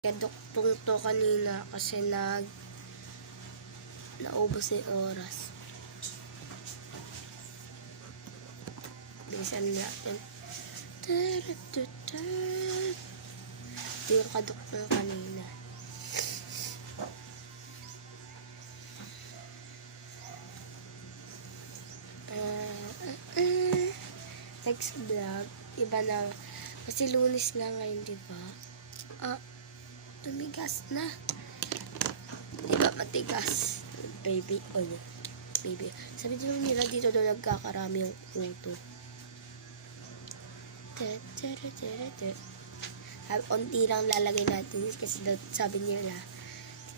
Kaduktong to kanina kasi naubos na yung oras. Bilisan natin. Ito yung kaduktong kanina. Next vlog, iba na. Kasi Lunes nga ngayon, diba? Tumigas na. Diba matigas? Baby, baby. Sabi nila dito daw nagkakarami yung puto. Unti lang lalagay natin kasi daw, sabi nila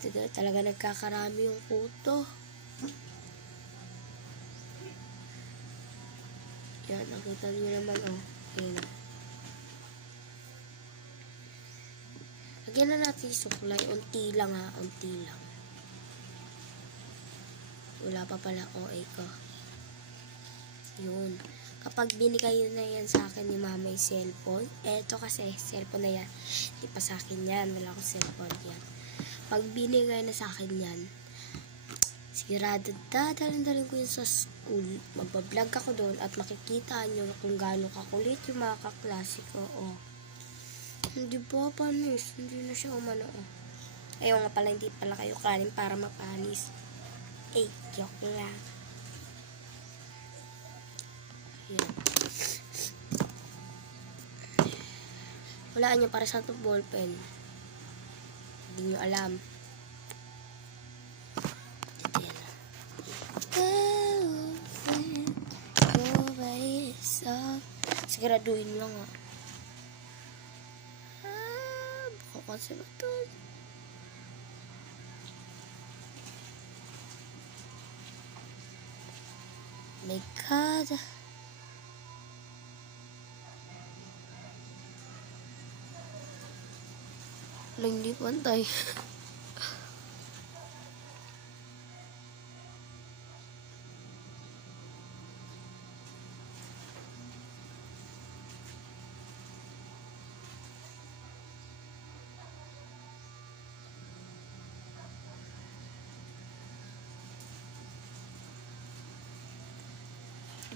dito daw talaga nagkakarami yung puto. Yan, nakita niyo naman, Yan. Lagyan na natin suklay. Unti lang, unti lang. Wala pa pala OA ko. Yun. Kapag binigay na yan sa akin ni mama yung cellphone, eto kasi, cellphone na yan. Hindi pa sa akin yan. Wala akong cellphone yan. Pag binigay na sa akin yan, sigurado dadalhin ko yun sa school. Magbablog ako doon at makikita nyo kung gaano kakulit yung mga kaklase ko. Hindi ba panis? Hindi na siya umano. Ayaw nga pala, hindi pala kayo kanin para mapanis. Joke lang. Ayan. Walaan nyo para sa ito ballpen. Hindi nyo alam. Siguraduhin lang baka kasi ba ito? My God. Hindi pantay.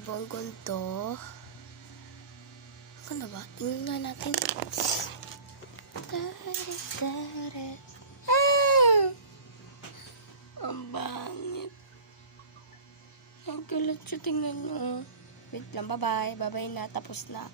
Ibang ganito. Ano ba? Tingnan nga natin. Ang bangit. Ang kulit siya, tingnan nyo. Wait lang, bye-bye. Bye-bye na. Tapos na.